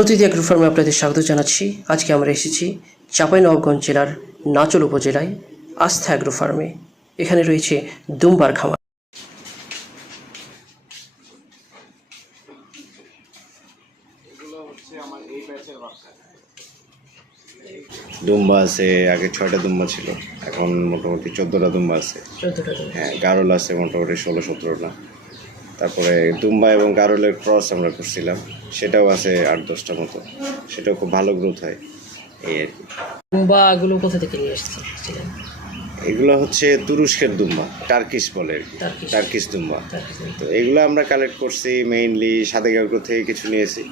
প্রতিটি এগ্রো ফার্মে আপনাদের স্বাগত জানাচ্ছি। আজকে আমরা এসেছি চাঁপাইনবাবগঞ্জ জেলার নাচল উপজেলায় আস্থা এগ্রো ফার্মে। এখানে রয়েছে দুম্বার খামার। দুম্বা আছে, আগে 6টা দুম্বা ছিল, এখন মোটামুটি 14টা দুম্বা আছে। হ্যাঁ, গারল আছে মোটামুটি 16-17টা। তারপরে দুম্বা এবং গারলের ক্রস আমরা করছিলাম, সেটাও আছে 8-10টা মতো। সেটাও খুব ভালো গ্রোথ হয় এই আর কি। দুম্বাগুলো কোথা থেকে নিয়ে এসেছিলেন? এগুলো হচ্ছে তুরস্কের দুম্বা, টার্কিশ বলে আর কি, টার্কিশ দুম্বা। তো এগুলো আমরা কালেক্ট করছি মেইনলি সাদেগাঁও থেকে কিছু নিয়েছি।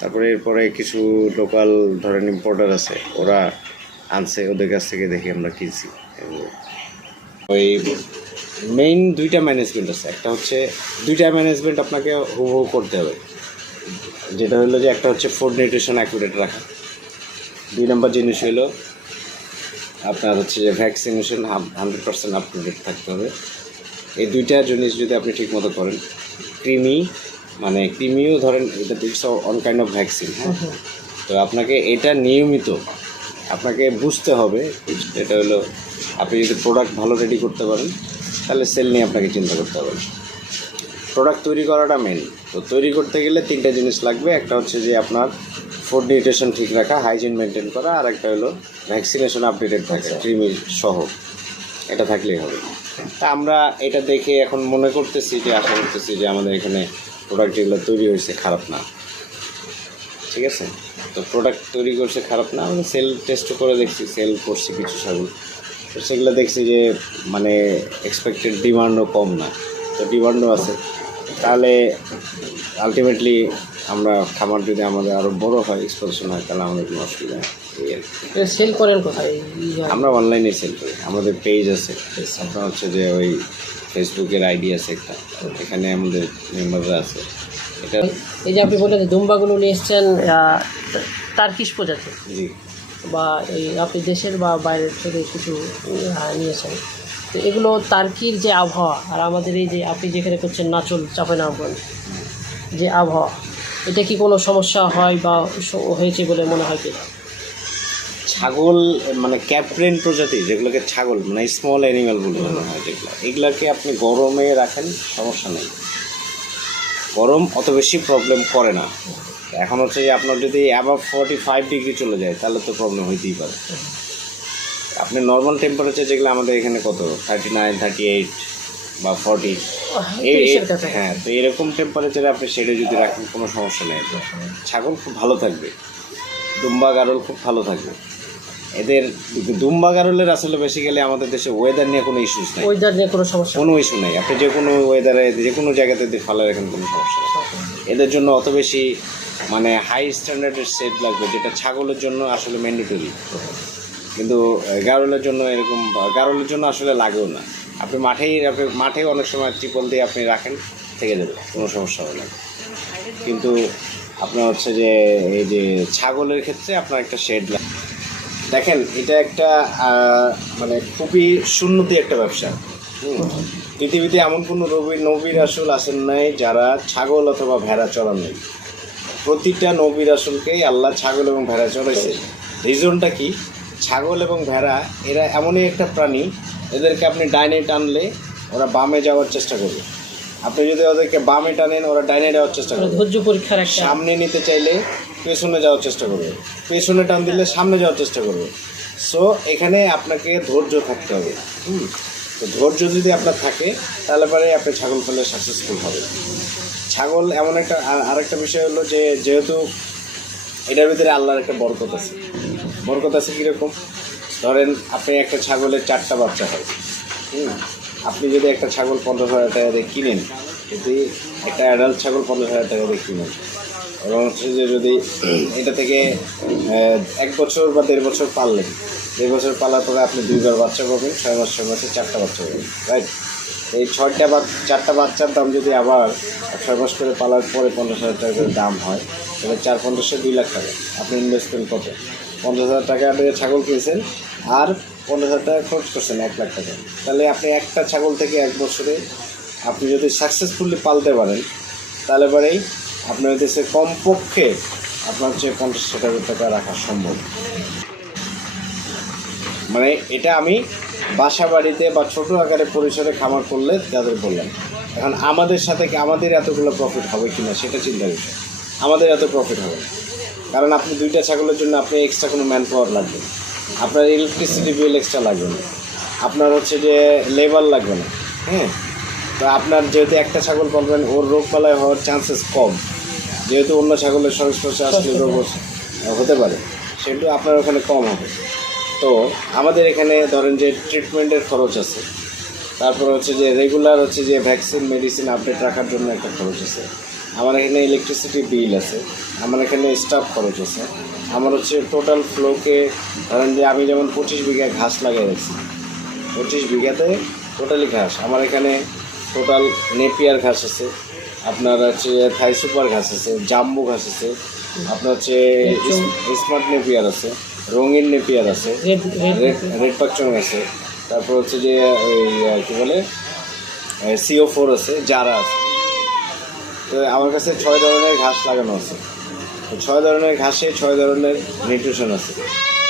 তারপরে এরপরে কিছু লোকাল ধরেন ইম্পোর্টার আছে, ওরা আনছে, ওদের কাছ থেকে দেখে আমরা কিনছি। ওই মেইন দুইটা ম্যানেজমেন্ট আছে, একটা হচ্ছে দুইটা ম্যানেজমেন্ট আপনাকে হুবহু করতে হবে। যেটা হলো যে একটা হচ্ছে ফুড নিউট্রিশন অ্যাকুরেট রাখা, 2 নম্বর জিনিস হলো আপনার হচ্ছে যে ভ্যাকসিনেশন 100% আপ টু ডেট থাকতে হবে। এই দুইটা জিনিস যদি আপনি ঠিকমতো করেন, মানে ক্রিমিও ধরেন, এটা it's on kind of vaccine. হ্যাঁ, তো আপনাকে এটা নিয়মিত আপনাকে বুঝতে হবে। এটা হলো আপনি যদি প্রোডাক্ট ভালো রেডি করতে পারেন, তাহলে সেল নিয়ে আপনাকে চিন্তা করতে হবে। প্রোডাক্ট তৈরি করাটা মেন। তো তৈরি করতে গেলে 3টা জিনিস লাগবে। একটা হচ্ছে যে আপনার ফুড নিউট্রিশন ঠিক রাখা, হাইজিন মেনটেন করা, আর একটা হলো ভ্যাকসিনেশন আপডেটেড থাকে ক্রিমি সহ। এটা থাকলেই হবে। তা আমরা এটা দেখে এখন মনে করতেছি যে, আশা করতেছি যে আমাদের এখানে প্রোডাক্ট যেগুলো তৈরি হয়েছে খারাপ না। ঠিক আছে, তো প্রোডাক্ট তৈরি করছে খারাপ না, আমরা সেল টেস্টও করে দেখছি, সেল করছি কিছু ছাগল। তো সেগুলো দেখছি যে মানে এক্সপেক্টেড ডিমান্ডও কম না, তো ডিমান্ডও আছে। তাহলে আলটিমেটলি আমরা খামার যদি আমাদের আরও বড় হয়, এক্সপেনশন হয়, তাহলে আমাদের কোনো অসুবিধা নেই। সেল করেন কোথায়? আমরা অনলাইনে সেল করি, আমাদের পেজ আছে। আপনার হচ্ছে যে ওই ফেসবুকের আইডি আছে একটা, এখানে আমাদের মেম্বাররা আছে। এটা এই যে আপনি বললেন যে দুম্বাগুলো নিয়ে এসছেন টার্কিশ প্রজাতি, জি, বা এই আপনি দেশের বা বাইরের থেকে কিছু নিয়েছেন। তো এগুলো টার্কির যে আবহাওয়া আর আমাদের এই যে আপনি যেখানে করছেন নাচল চাঁপাইনবাবগঞ্জ যে আবহাওয়া, এটা কি কোনো সমস্যা হয় বা হয়েছে বলে মনে হয় কি? ছাগল মানে ক্যাপ্রেন প্রজাতি, যেগুলোকে ছাগল মানে স্মল অ্যানিমাল বলে মনে হয়, যেগুলো এগুলাকে আপনি গরমে রাখেন সমস্যা নেই, গরম অত বেশি প্রবলেম করে না। এখন হচ্ছে যে আপনার যদি অ্যাবাভ 45 ডিগ্রি চলে যায়, তাহলে তো প্রবলেম হইতেই পারে। আপনি নর্মাল টেম্পারেচার যেগুলো আমাদের এখানে কত 39, 38 বা 40, হ্যাঁ, তো এরকম টেম্পারেচারে আপনি সেটা যদি রাখেন কোনো সমস্যা নেই। ছাগল খুব ভালো থাকবে, দুম্বা গারল খুব ভালো থাকবে। এদের দুম্বা গারলের আসলে বেসিক্যালি আমাদের দেশে ওয়েদার নিয়ে কোনো ইস্যুস নেই, ওয়েদার নিয়ে কোনো সমস্যা, কোনো ইস্যু নেই। আপনি যে কোনো ওয়েদারে যে কোনো জায়গাতে ফালা রাখেন কোনো সমস্যা নেই। এদের জন্য অত বেশি মানে হাই স্ট্যান্ডার্ডের সেট লাগবে, যেটা ছাগলের জন্য আসলে ম্যান্ডেটরি, কিন্তু গারলের জন্য এরকম, গারলের জন্য আসলে লাগেও না। আপনি মাঠেই অনেক সময় ট্রিপল দিয়ে আপনি রাখেন, থেকে যাবে, কোনো সমস্যা হবে না। কিন্তু আপনার হচ্ছে যে এই যে ছাগলের ক্ষেত্রে আপনার একটা শেড লাগে। দেখেন, এটা একটা মানে খুবই সুন্নতি একটা ব্যবসা। পৃথিবীতে এমন কোনো নবীর রাসূল আসেন নাই যারা ছাগল অথবা ভেড়া চড়ান নাই। প্রতিটা নবীর রাসূলকেই আল্লাহ ছাগল এবং ভেড়া চড়াইছে। রিজনটা কি? ছাগল এবং ভেড়া এরা এমনই একটা প্রাণী, এদেরকে আপনি ডাইনে টানলে ওরা বামে যাওয়ার চেষ্টা করবে, আপনি যদি ওদেরকে বামে টানেন ওরা ডাইনে যাওয়ার চেষ্টা করবে। ধৈর্য পরীক্ষার সামনে নিতে চাইলে পেছনে যাওয়ার চেষ্টা করবে, পেছনে টান দিলে সামনে যাওয়ার চেষ্টা করবে। সো এখানে আপনাকে ধৈর্য থাকতে হবে। তো ধৈর্য যদি আপনার থাকে, তাহলে পরে আপনি ছাগল ফেলে সাকসেসফুল হবে। ছাগল এমন একটা আরেকটা বিষয় হলো যে, যেহেতু এটার ভিতরে আল্লাহর একটা বরকত আছে। বরকত আছে কীরকম? ধরেন আপনি একটা ছাগলের 4টা বাচ্চা হয়। আপনি যদি একটা ছাগল 15,000 টাকা দিয়ে কিনেন, যদি একটা অ্যাডাল্ট ছাগল 15,000 টাকা দিয়ে কিনেন, এবং হচ্ছে যে যদি এটা থেকে 1 বছর বা 1.5 বছর পাললেন, 1.5 বছর পালার পরে আপনি 2বার বাচ্চা পাবেন, 6 মাসে 4টা বাচ্চা পাবেন, রাইট? এই 4টা বাচ্চার দাম যদি আবার 6 মাস করে পালার পরে 50,000 টাকা করে দাম হয়, তাহলে 4-15 2 লাখ টাকা। আপনি ইনভেস্টমেন্ট কত? 50,000 টাকা দিয়ে ছাগল কিনছেন আর 50,000 টাকা খরচ করছেন, 1 লাখ টাকা। তাহলে আপনি একটা ছাগল থেকে 1 বছরে আপনি যদি সাকসেসফুলি পালতে পারেন, তাহলে পরেই আপনার দেশে কমপক্ষে আপনার হচ্ছে 50-60 হাজার টাকা রাখা সম্ভব। মানে এটা আমি বাসা বাড়িতে বা ছোট আকারে পরিসরে খামার করলে তাদের বললাম। এখন আমাদের সাথে কি আমাদের এতগুলো প্রফিট হবে কি না সেটা চিন্তা বিষয়। আমাদের এত প্রফিট হবে না, কারণ আপনি 2টা ছাগলের জন্য আপনি এক্সট্রা কোনো ম্যান পাওয়ার লাগবে না, আপনার ইলেকট্রিসিটি বিল এক্সট্রা লাগবে না, আপনার হচ্ছে যে লেবার লাগবে না। হ্যাঁ, তো আপনার যেহেতু একটা ছাগল পালবেন ওর রোগবালাই হওয়ার চান্সেস কম, যেহেতু অন্য ছাগলের সংস্পর্শে আসলে রোগ হতে পারে, সেহেতু আপনার ওখানে কম হবে। তো আমাদের এখানে ধরেন যে ট্রিটমেন্টের খরচ আছে, তারপর হচ্ছে যে রেগুলার হচ্ছে যে ভ্যাকসিন মেডিসিন আপডেট রাখার জন্য একটা খরচ আছে, আমার এখানে ইলেকট্রিসিটি বিল আছে, আমার এখানে স্টাফ খরচ আছে, আমার হচ্ছে টোটাল ফ্লোকে ধরেন যে আমি যেমন 25 বিঘা ঘাস লাগিয়ে রাখছি, 25 বিঘাতে টোটালি ঘাস, আমার এখানে টোটাল নেপিয়ার ঘাস আছে, আপনার হচ্ছে থাই সুপার ঘাস আছে, জাম্বু ঘাস আছে, আপনার হচ্ছে স্মার্ট নেপিয়ার আছে, রঙিন নেপিয়ার আছে, রেড পাকচং আছে, তারপর হচ্ছে যে ওই কী বলে CO4 আছে, জারা আছে। তো আমার কাছে 6 ধরনের ঘাস লাগানো আছে। তো 6 ধরনের ঘাসে 6 ধরনের নিউট্রিশন আছে।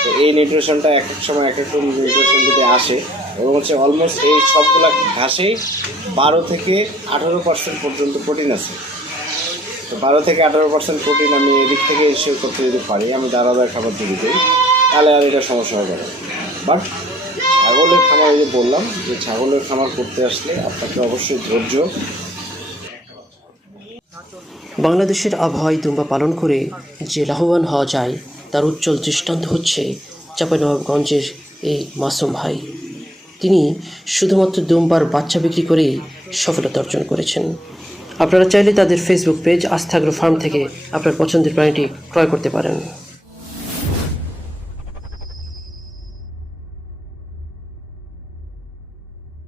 তো এই নিউট্রিশনটা এক এক সময় এক এক রকম নিউট্রিশন যদি আসে, এবং হচ্ছে অলমোস্ট এই সবগুলা ঘাসেই 12 থেকে 18% পর্যন্ত প্রোটিন আছে। তো 12 থেকে 18% প্রোটিন আমি এদিক থেকে ইস্যুর করতে যদি পারি, আমি দানাদার খাবার যদি দিই, তাহলে আর এটা সমস্যা হবে না। বাট ছাগলের খামার, এই যে বললাম যে ছাগলের খামার করতে আসলে আপনাকে অবশ্যই ধৈর্য। বাংলাদেশের আবহাওয়ায় দুম্বা পালন করে যে লাভবান হওয়া যায় তার উজ্জ্বল দৃষ্টান্ত হচ্ছে চাঁপাইনবাবগঞ্জের এই মাসুম ভাই। তিনি শুধুমাত্র দুম্বার বাচ্চা বিক্রি করেই সফলতা অর্জন করেছেন। আপনারা চাইলে তাদের ফেসবুক পেজ আস্থা এগ্রো ফার্ম থেকে আপনার পছন্দের প্রাণীটি ক্রয় করতে পারেন।